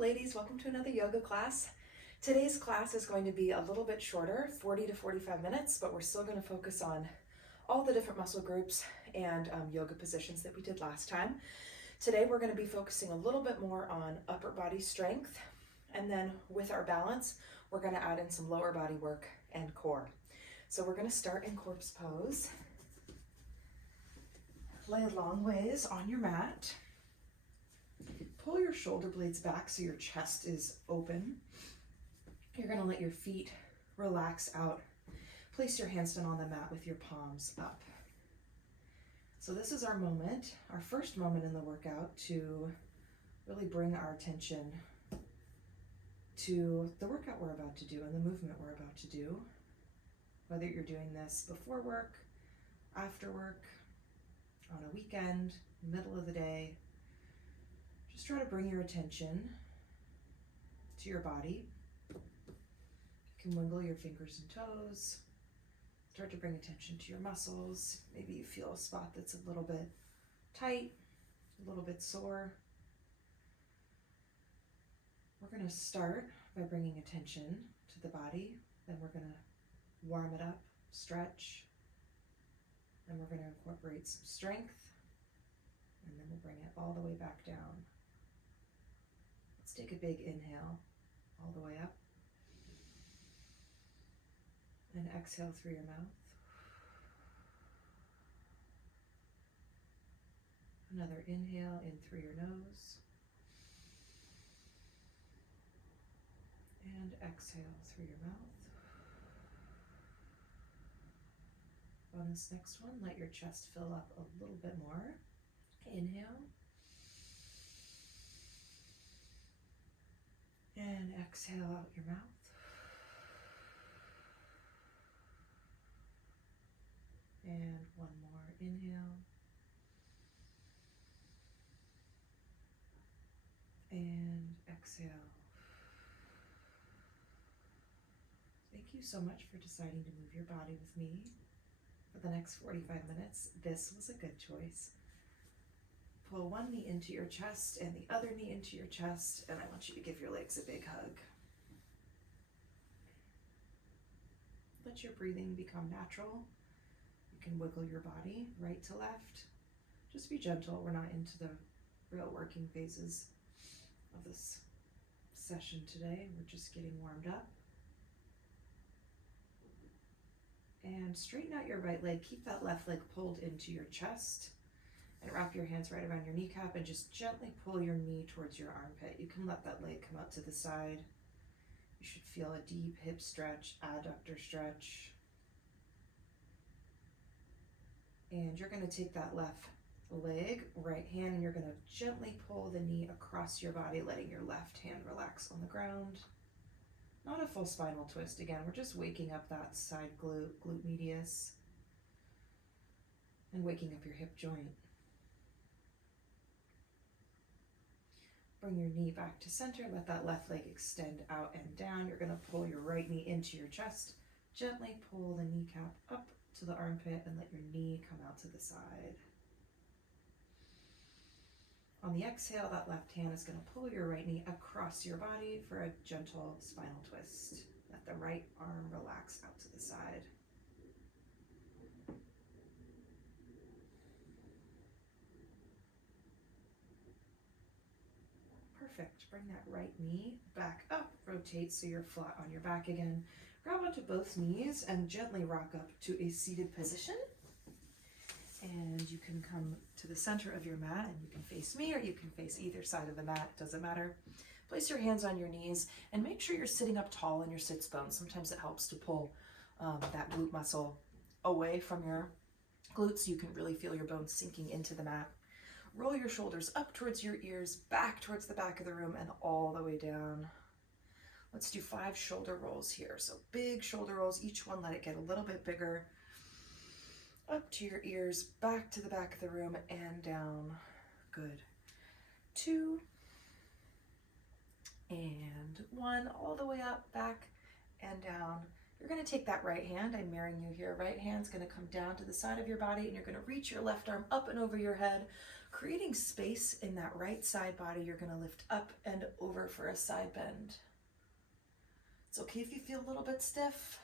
ladies, welcome to another yoga class. Today's class is going to be a little bit shorter, 40 to 45 minutes, but we're still going to focus on all the different muscle groups and yoga positions that we did last time. Today we're going to be focusing a little bit more on upper body strength, and then with our balance, we're going to add in some lower body work and core. So we're going to start in corpse pose. Lay long ways on your mat. Pull your shoulder blades back so your chest is open. You're going to let your feet relax out. Place your hands down on the mat with your palms up. So this is our moment, our first moment in the workout to really bring our attention to the workout we're about to do and the movement we're about to do. Whether you're doing this before work, after work, on a weekend, middle of the day, just try to bring your attention to your body. You can wiggle your fingers and toes. Start to bring attention to your muscles. Maybe you feel a spot that's a little bit tight, a little bit sore. We're going to start by bringing attention to the body. Then we're going to warm it up, stretch. Then we're going to incorporate some strength. And then we'll bring it all the way back down. Let's take a big inhale all the way up. And exhale through your mouth. Another inhale in through your nose. And exhale through your mouth. On this next one, let your chest fill up a little bit more. Inhale. And exhale out your mouth. And one more inhale. And exhale. Thank you so much for deciding to move your body with me for the next 45 minutes. This was a good choice. Pull one knee into your chest and the other knee into your chest, and I want you to give your legs a big hug. Let your breathing become natural. You can wiggle your body right to left. Just be gentle. We're not into the real working phases of this session today. We're just getting warmed up. And straighten out your right leg. Keep that left leg pulled into your chest. And wrap your hands right around your kneecap and just gently pull your knee towards your armpit. You can let that leg come out to the side. You should feel a deep hip stretch, adductor stretch. And you're going to take that left leg, right hand, and you're going to gently pull the knee across your body, letting your left hand relax on the ground. Not a full spinal twist. Again, we're just waking up that side glute medius, and waking up your hip joint. Bring your knee back to center. Let that left leg extend out and down. You're going to pull your right knee into your chest. Gently pull the kneecap up to the armpit and let your knee come out to the side. On the exhale, that left hand is going to pull your right knee across your body for a gentle spinal twist. Let the right arm relax out to the side. Perfect. Bring that right knee back up. Rotate so you're flat on your back again. Grab onto both knees and gently rock up to a seated position. And you can come to the center of your mat, and you can face me or you can face either side of the mat. Doesn't matter. Place your hands on your knees and make sure you're sitting up tall in your sits bones. Sometimes it helps to pull that glute muscle away from your glutes. You can really feel your bones sinking into the mat. Roll your shoulders up towards your ears, back towards the back of the room, and all the way down. Let's do 5 shoulder rolls here. So big shoulder rolls, each one let it get a little bit bigger. Up to your ears, back to the back of the room, and down. Good. 2, and 1, all the way up, back, and down. You're going to take that right hand, I'm mirroring you here, right hand's going to come down to the side of your body, and you're going to reach your left arm up and over your head, creating space in that right side body. You're going to lift up and over for a side bend. It's okay if you feel a little bit stiff.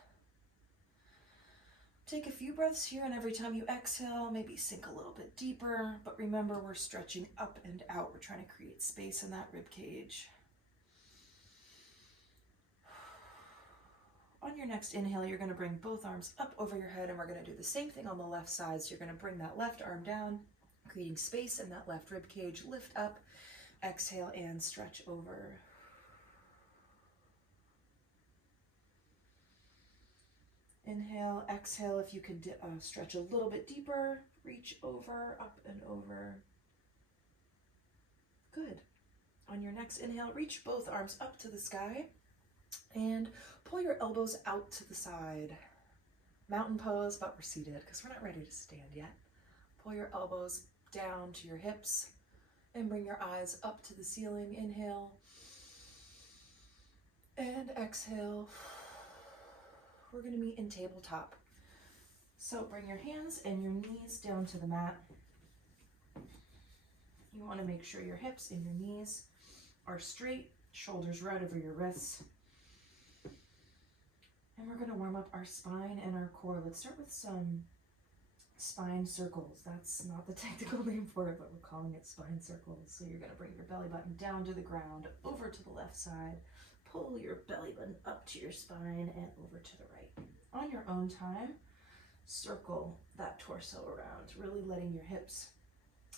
Take a few breaths here, and every time you exhale, maybe sink a little bit deeper, but remember, we're stretching up and out. We're trying to create space in that rib cage. On your next inhale, you're going to bring both arms up over your head, and we're going to do the same thing on the left side. So you're going to bring that left arm down, creating space in that left rib cage. Lift up, exhale, and stretch over. Inhale, exhale. If you can stretch a little bit deeper, reach over, up and over. Good. On your next inhale, reach both arms up to the sky and pull your elbows out to the side. Mountain pose, but we're seated because we're not ready to stand yet. Pull your elbows down to your hips and bring your eyes up to the ceiling. Inhale and exhale. We're going to meet in tabletop. So bring your hands and your knees down to the mat. You want to make sure your hips and your knees are straight, shoulders right over your wrists. And we're going to warm up our spine and our core. Let's start with some spine circles. That's not the technical name for it, but we're calling it spine circles. So you're going to bring your belly button down to the ground, over to the left side. Pull your belly button up to your spine and over to the right. On your own time, circle that torso around, really letting your hips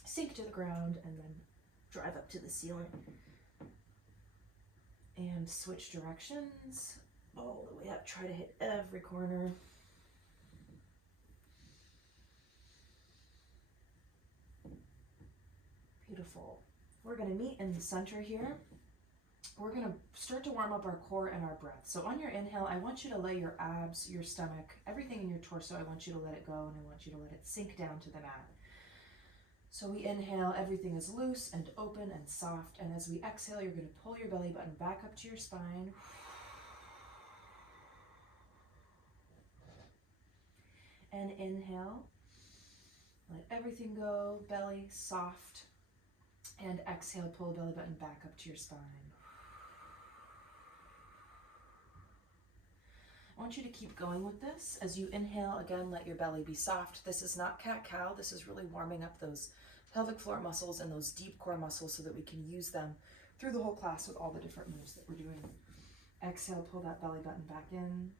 sink to the ground and then drive up to the ceiling. And switch directions all the way up. Try to hit every corner. Beautiful. We're going to meet in the center here. We're going to start to warm up our core and our breath. So on your inhale, I want you to let your abs, your stomach, everything in your torso, I want you to let it go, and I want you to let it sink down to the mat. So we inhale, everything is loose and open and soft. And as we exhale, you're going to pull your belly button back up to your spine. And inhale, let everything go, belly soft. And exhale, pull the belly button back up to your spine. I want you to keep going with this. As you inhale, again, let your belly be soft. This is not cat-cow. This is really warming up those pelvic floor muscles and those deep core muscles so that we can use them through the whole class with all the different moves that we're doing. Exhale, pull that belly button back in.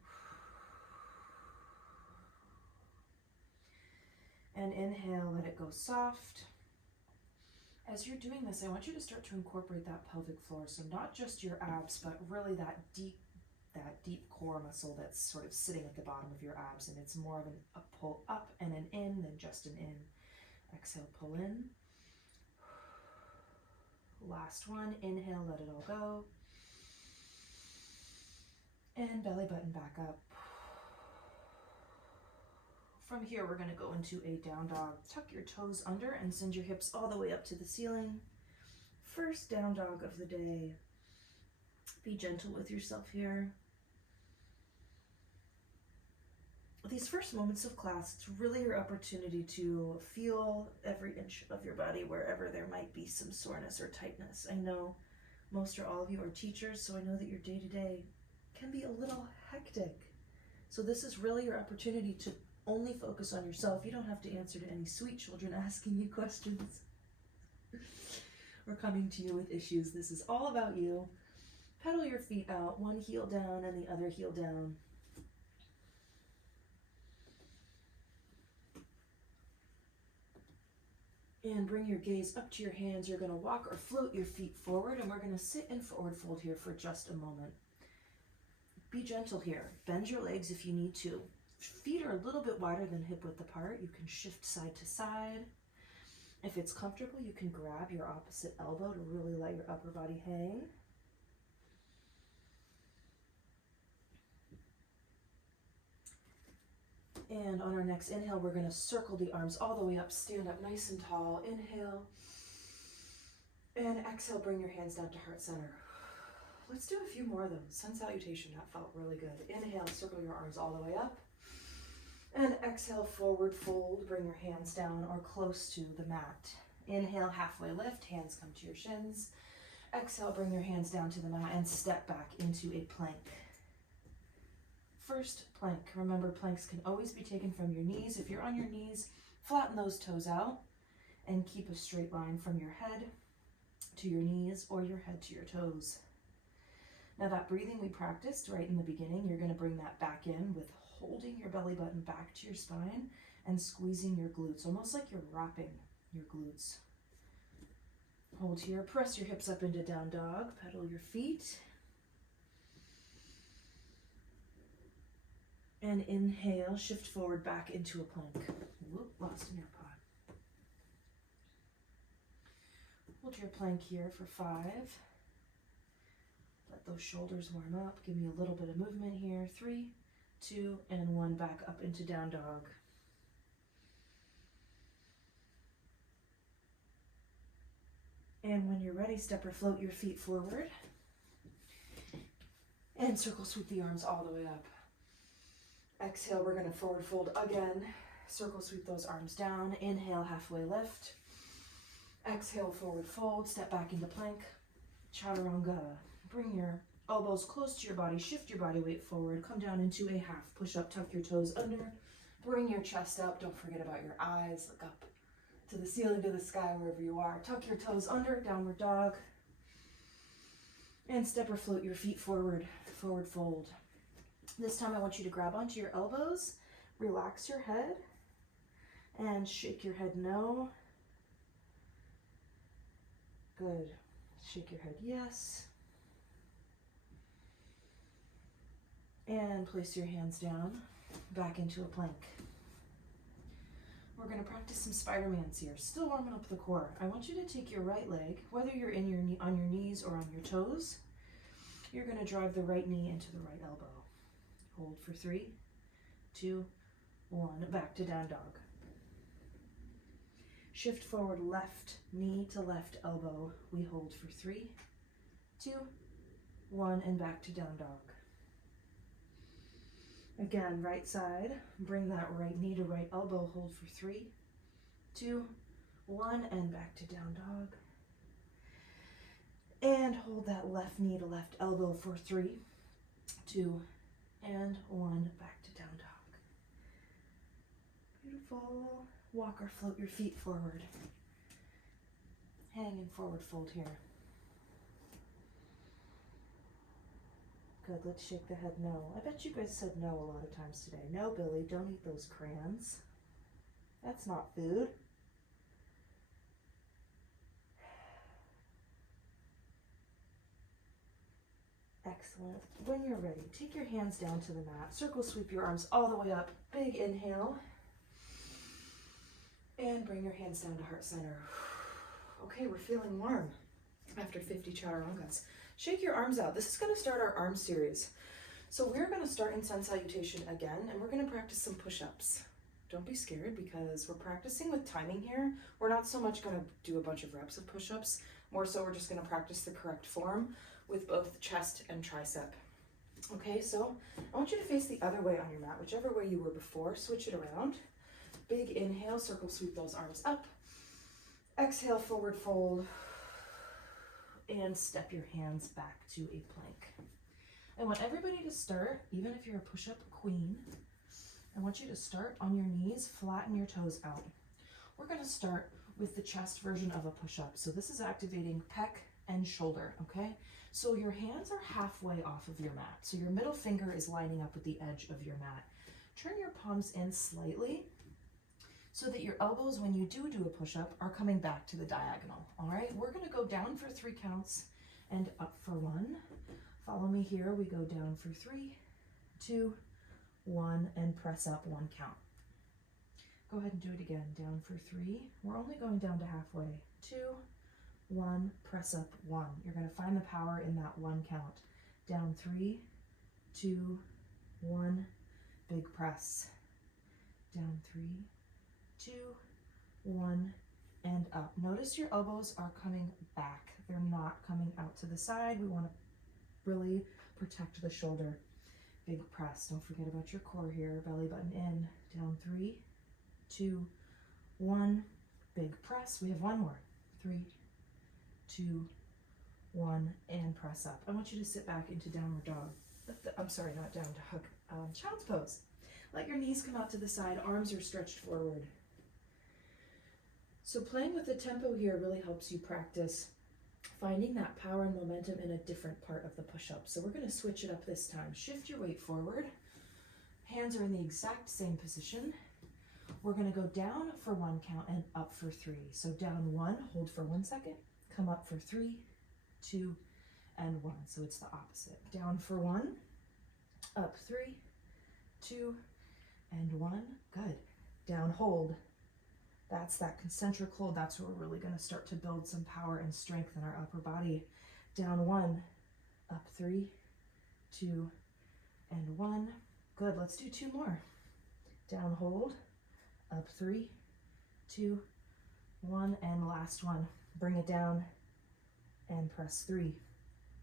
And inhale, let it go soft. As you're doing this, I want you to start to incorporate that pelvic floor. So not just your abs, but really that deep core muscle that's sort of sitting at the bottom of your abs. And it's more of a pull up and an in than just an in. Exhale, pull in. Last one, inhale, let it all go. And belly button back up. From here, we're going to go into a down dog. Tuck your toes under and send your hips all the way up to the ceiling. First down dog of the day. Be gentle with yourself here. These first moments of class, it's really your opportunity to feel every inch of your body wherever there might be some soreness or tightness. I know most or all of you are teachers, so I know that your day-to-day can be a little hectic. So this is really your opportunity to only focus on yourself. You don't have to answer to any sweet children asking you questions or coming to you with issues. This is all about you. Pedal your feet out, one heel down and the other heel down. And bring your gaze up to your hands. You're going to walk or float your feet forward, and we're going to sit in forward fold here for just a moment. Be gentle here. Bend your legs if you need to. Feet are a little bit wider than hip width apart. You can shift side to side. If it's comfortable, you can grab your opposite elbow to really let your upper body hang. And on our next inhale, we're going to circle the arms all the way up, stand up nice and tall. Inhale. And exhale, bring your hands down to heart center. Let's do a few more of those. Sun salutation, that felt really good. Inhale, circle your arms all the way up. And exhale, forward fold. Bring your hands down or close to the mat. Inhale, halfway lift, hands come to your shins. Exhale, bring your hands down to the mat and step back into a plank. First plank. Remember, planks can always be taken from your knees. If you're on your knees, flatten those toes out and keep a straight line from your head to your knees or your head to your toes. Now that breathing we practiced right in the beginning, you're going to bring that back in with holding your belly button back to your spine and squeezing your glutes, almost like you're wrapping your glutes. Hold here, press your hips up into down dog, pedal your feet. And inhale, shift forward back into a plank. Whoop, lost an AirPod. Hold your plank here for 5. Let those shoulders warm up. Give me a little bit of movement here. 3, 2, and 1. Back up into down dog. And when you're ready, step or float your feet forward. And circle sweep the arms all the way up. Exhale, we're going to forward fold again. Circle sweep those arms down. Inhale, halfway lift. Exhale, forward fold. Step back into plank. Chaturanga. Bring your elbows close to your body. Shift your body weight forward. Come down into a half push-up. Tuck your toes under. Bring your chest up. Don't forget about your eyes. Look up to the ceiling, to the sky, wherever you are. Tuck your toes under. Downward dog. And step or float your feet forward. Forward fold. This time I want you to grab onto your elbows. Relax your head. And shake your head no. Good. Shake your head yes. And place your hands down, back into a plank. We're going to practice some Spider-Mans here. Still warming up the core. I want you to take your right leg, whether you're on your knees or on your toes, you're going to drive the right knee into the right elbow. Hold for 3, 2, 1. Back to down dog. Shift forward, left knee to left elbow. We hold for 3, 2, 1, and back to down dog. Again, right side, bring that right knee to right elbow, hold for 3, 2, 1, and back to down dog. And hold that left knee to left elbow for 3, 2, and 1, back to down dog. Beautiful. Walk or float your feet forward. Hang and forward fold here. Good, let's shake the head no. I bet you guys said no a lot of times today. No, Billy, don't eat those crayons. That's not food. Excellent. When you're ready, take your hands down to the mat. Circle sweep your arms all the way up. Big inhale. And bring your hands down to heart center. Okay, we're feeling warm after 50 chaturangas. Shake your arms out. This is going to start our arm series. So we're going to start in sun salutation again, and we're going to practice some push-ups. Don't be scared because we're practicing with timing here. We're not so much going to do a bunch of reps of push-ups. More so we're just going to practice the correct form with both chest and tricep. Okay, so I want you to face the other way on your mat, whichever way you were before. Switch it around. Big inhale, circle sweep those arms up. Exhale, forward fold. And step your hands back to a plank. I want everybody to start, even if you're a push-up queen, I want you to start on your knees, flatten your toes out. We're going to start with the chest version of a push-up. So this is activating pec and shoulder, okay? So your hands are halfway off of your mat. So your middle finger is lining up with the edge of your mat. Turn your palms in slightly so that your elbows, when you do a push-up, are coming back to the diagonal, all right? We're gonna go down for 3 counts and up for 1. Follow me here. We go down for 3, 2, 1, and press up 1 count. Go ahead and do it again. Down for 3. We're only going down to halfway. 2, 1, press up 1. You're gonna find the power in that 1 count. Down 3, 2, 1, big press. Down 3, 2, 1, and up. Notice your elbows are coming back. They're not coming out to the side. We want to really protect the shoulder. Big press. Don't forget about your core here. Belly button in. Down 3, 2, 1. Big press. We have one more. 3, 2, 1, and press up. I want you to sit back into downward dog. I'm sorry, not down to hug. Child's pose. Let your knees come out to the side. Arms are stretched forward. So playing with the tempo here really helps you practice finding that power and momentum in a different part of the push-up. So we're going to switch it up this time. Shift your weight forward. Hands are in the exact same position. We're going to go down for 1 count and up for 3. So down 1, hold for 1 second, come up for 3, 2, and 1. So it's the opposite. Down for 1, up 3, 2, and 1. Good. Down, hold. That's that concentric hold. That's where we're really going to start to build some power and strength in our upper body. Down 1, up 3, 2, and 1. Good. Let's do 2 more. Down, hold, up 3, 2, 1, and last one. Bring it down and press 3,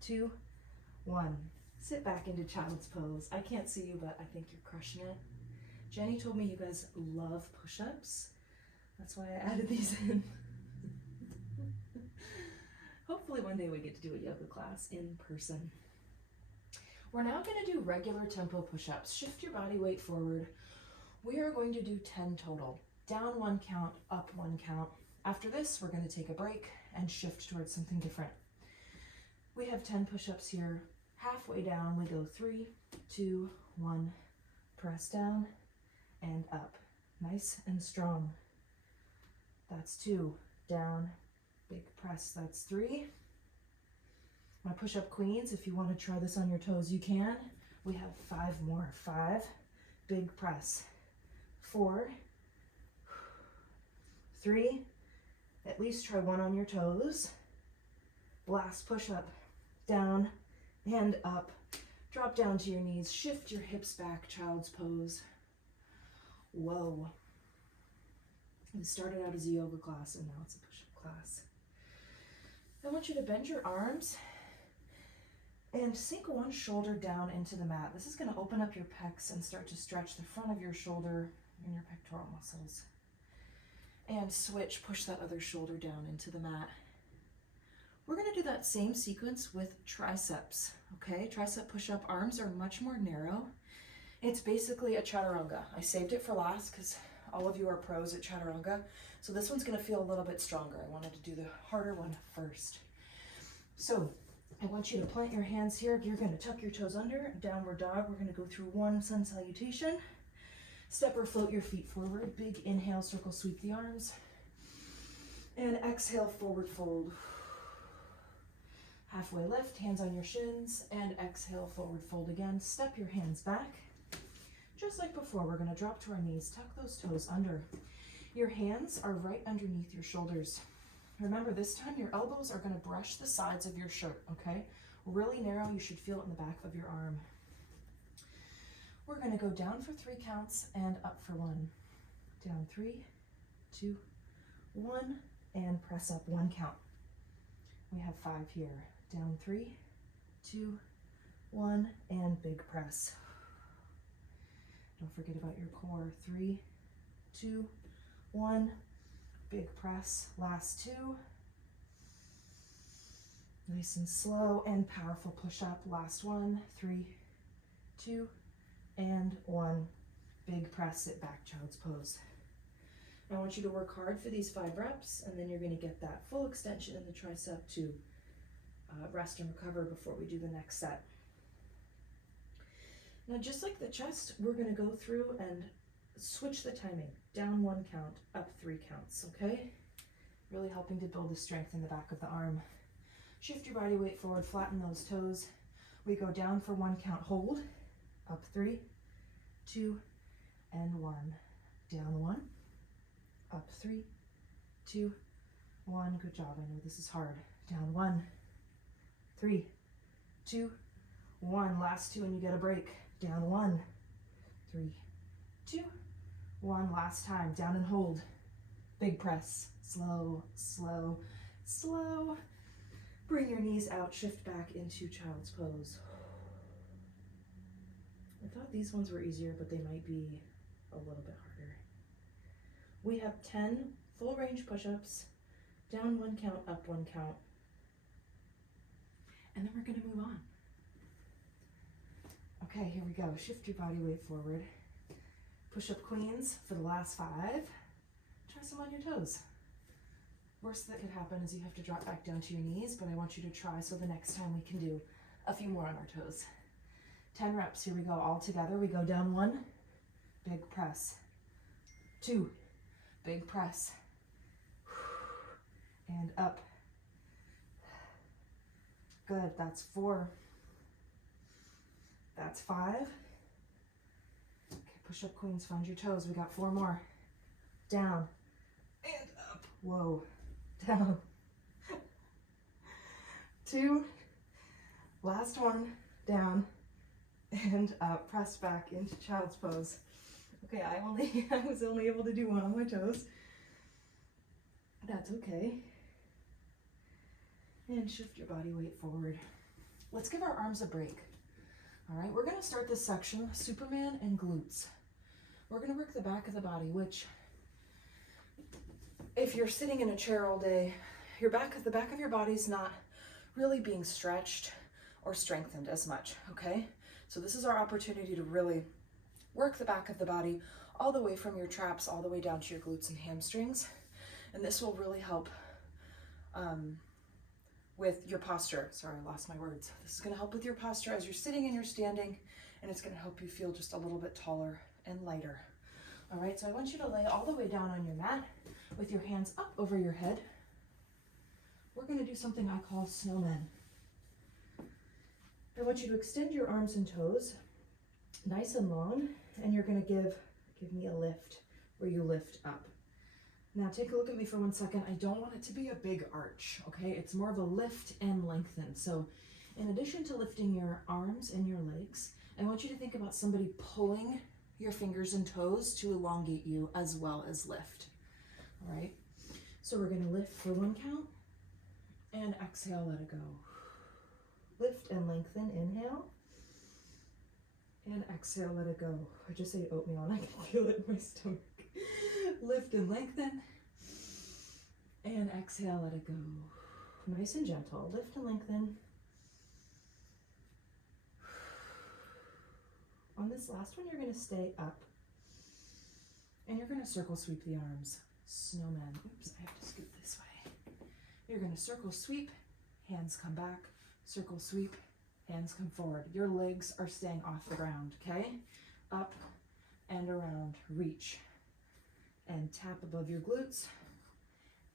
2, 1. Sit back into child's pose. I can't see you, but I think you're crushing it. Jenny told me you guys love push-ups. That's why I added these in. Hopefully one day we get to do a yoga class in person. We're now going to do regular tempo push-ups. Shift your body weight forward. We are going to do 10 total. Down 1 count, up 1 count. After this, we're going to take a break and shift towards something different. We have 10 push-ups here. Halfway down, we go 3, 2, 1. Press down and up. Nice and strong. That's 2, down, big press, that's 3. My push-up queens, if you want to try this on your toes, you can. We have 5 more. 5, big press, 4, 3, at least try 1 on your toes. Last push-up, down and up. Drop down to your knees, shift your hips back, child's pose. Whoa. It started out as a yoga class and now it's a push-up class. I want you to bend your arms and sink 1 shoulder down into the mat. This is going to open up your pecs and start to stretch the front of your shoulder and your pectoral muscles. And switch, push that other shoulder down into the mat. We're going to do that same sequence with triceps, okay? Tricep push-up. Arms are much more narrow. It's basically a chaturanga. I saved it for last because all of you are pros at chaturanga. So this one's going to feel a little bit stronger. I wanted to do the harder one first. So I want you to plant your hands here. You're going to tuck your toes under, downward dog. We're going to go through 1 sun salutation. Step or float your feet forward. Big inhale, circle sweep the arms. And exhale, forward fold. Halfway lift, hands on your shins, and exhale, forward fold again. Step your hands back. Just like before, we're going to drop to our knees, tuck those toes under. Your hands are right underneath your shoulders. Remember, this time your elbows are going to brush the sides of your shirt, okay? Really narrow, you should feel it in the back of your arm. We're going to go down for 3 counts and up for 1. Down 3, 2, 1, and press up 1 count. We have 5 here. Down 3, 2, 1, and big press. Don't forget about your core. 3, 2, 1, big press. Last 2. Nice and slow and powerful push up. Last 1, 3, 2, and 1. Big press, sit back, child's pose. I want you to work hard for these 5 reps, and then you're going to get that full extension in the tricep to rest and recover before we do the next set. Now, just like the chest, we're going to go through and switch the timing. Down 1 count, up 3 counts, okay? Really helping to build the strength in the back of the arm. Shift your body weight forward, flatten those toes. We go down for 1 count, hold. Up 3, 2, and 1. Down 1, up 3, 2, 1. Good job. I know this is hard. Down 1, 3, 2, 1. Last 2 and you get a break. Down 1, 3, 2, 1. Last time. Down and hold. Big press. Slow, slow, slow. Bring your knees out, shift back into child's pose. I thought these ones were easier, but they might be a little bit harder. We have 10 full range push-ups, down 1 count, up 1 count. And then we're gonna move on. Okay, here we go. Shift your body weight forward. Push-up queens for the last 5. Try some on your toes. Worst that could happen is you have to drop back down to your knees, but I want you to try so the next time we can do a few more on our toes. 10 reps, here we go, all together. We go down 1, big press. 2, big press. And up. Good, that's 4. That's 5. Okay, push up queens, find your toes. We got 4 more. Down and up. Whoa, down. 2. Last one, down and up. Press back into child's pose. Okay, I was only able to do 1 on my toes. That's okay. And shift your body weight forward. Let's give our arms a break. All right, we're gonna start this section, Superman and glutes. We're gonna work the back of the body, which, if you're sitting in a chair all day, the back of your body's not really being stretched or strengthened as much, okay? So this is our opportunity to really work the back of the body all the way from your traps, all the way down to your glutes and hamstrings. And this will really help with your posture. Sorry, I lost my words. This is gonna help with your posture as you're sitting and you're standing, and it's gonna help you feel just a little bit taller and lighter. All right, so I want you to lay all the way down on your mat with your hands up over your head. We're gonna do something I call snowmen. I want you to extend your arms and toes nice and long, and you're gonna give me a lift where you lift up. Now take a look at me for 1 second. I don't want it to be a big arch, okay? It's more of a lift and lengthen. So in addition to lifting your arms and your legs, I want you to think about somebody pulling your fingers and toes to elongate you as well as lift, all right? So we're gonna lift for 1 count and exhale, let it go. Lift and lengthen, inhale. And exhale, let it go. I just ate oatmeal and I can feel it in my stomach. Lift and lengthen. And exhale, let it go. Nice and gentle. Lift and lengthen. On this last one, you're going to stay up. And you're going to circle sweep the arms. Snowman. Oops, I have to scoot this way. You're going to circle sweep, hands come back, circle sweep, hands come forward. Your legs are staying off the ground, okay? Up and around, reach. And tap above your glutes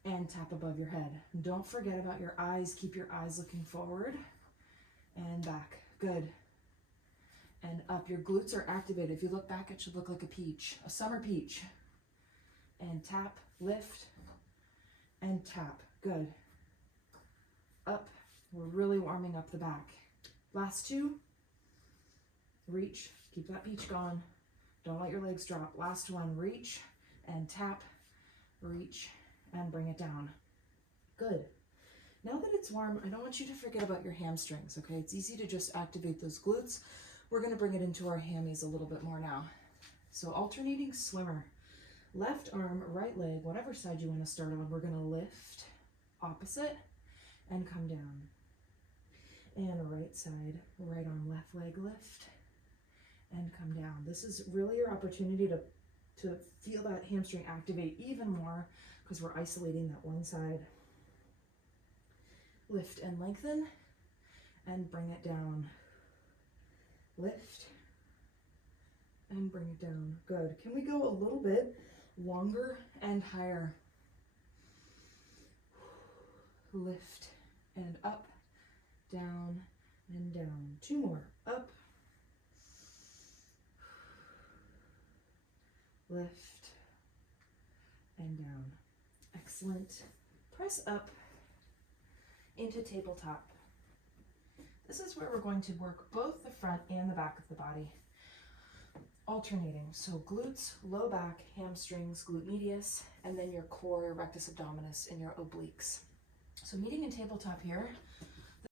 and tap above your head. Don't forget about your eyes. Keep your eyes looking forward and back. Good. And up. Your glutes are activated. If you look back, it should look like a peach, a summer peach. And tap, lift, and tap. Good. Up. We're really warming up the back. Last 2. Reach. Keep that peach going. Don't let your legs drop. Last 1. Reach and tap, reach, and bring it down. Good. Now that it's warm, I don't want you to forget about your hamstrings, okay? It's easy to just activate those glutes. We're gonna bring it into our hammies a little bit more now. So alternating swimmer. Left arm, right leg, whatever side you wanna start on, we're gonna lift opposite and come down. And right side, right arm, left leg, lift and come down. This is really your opportunity to feel that hamstring activate even more because we're isolating that one side. Lift and lengthen and bring it down. Lift and bring it down. Good. Can we go a little bit longer and higher? Lift and up, down and down. 2 more. Up, lift, and down. Excellent. Press up into tabletop. This is where we're going to work both the front and the back of the body, alternating. So glutes, low back, hamstrings, glute medius, and then your core, your rectus abdominis, and your obliques. So meeting in tabletop here,